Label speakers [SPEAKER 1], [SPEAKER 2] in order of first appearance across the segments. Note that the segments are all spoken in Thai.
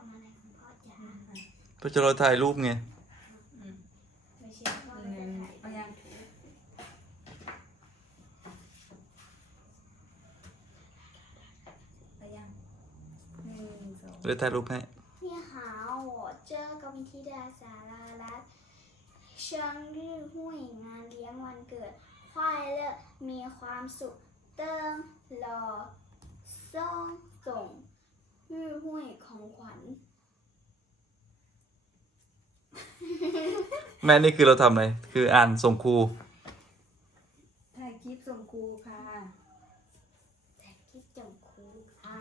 [SPEAKER 1] ำอะไรของพ่อจ๋า
[SPEAKER 2] ก็จะเราถ่ายรูปไง
[SPEAKER 1] ไม่ใช่พ่อไม่ได้ถ่าย
[SPEAKER 3] เอายัง ไปยัง1 2
[SPEAKER 2] เลยถ่ายรูปให้
[SPEAKER 1] 你好，我这个วิธีดาสารารัตน์生日ผู้หญิงงานเลี้ยงวันเกิดควายเลอมีความสุขเติ้งหล่อซ่องส่งชื่อผู้หญิงของขวัญ
[SPEAKER 2] แม่นี่คือเราทำอะไรคืออ่านส่งครู
[SPEAKER 3] ถ่ายคลิปส่งครูค่ะ
[SPEAKER 1] แต่คิดจงคูค่ะ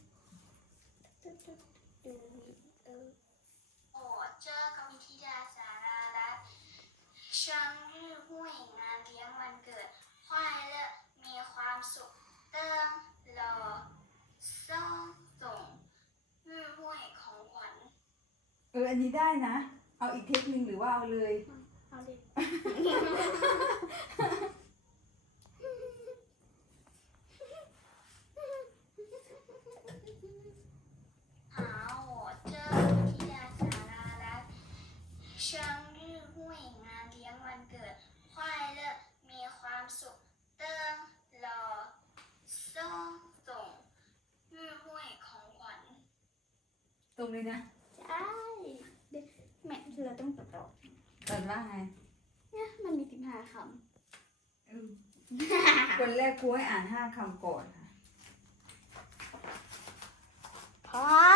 [SPEAKER 1] ดูวิดีโอ我这个วิธีดาสารารัตน์生日ผู้หญิงงานเลี้ยงวันเกิดควายเลอมีความสุขเติ้งหล่อซ่องส่งชื่อผู้หญิงของขวัญ
[SPEAKER 3] อันนี้ได้นะ เอาอีกเทคนึงหรือว่าเอาเลย
[SPEAKER 1] เอาดิหา我这วิธีดาสารารัตน์生日ผู้หญิงงานเลี้ยงวันเกิดควายเลอมีความสุขเติ้งหล่อซ่องส่งชื่อผู้หญิงของขวัญ
[SPEAKER 3] ตรงเลยนะ
[SPEAKER 1] ใช่แม่เราต้องตัดต่อ
[SPEAKER 3] ตอนว่าไง
[SPEAKER 1] เนี่ยมันมี15 คำ
[SPEAKER 3] คนแรกครูให้อ่าน5 คำก่อนค่ะ
[SPEAKER 1] พอ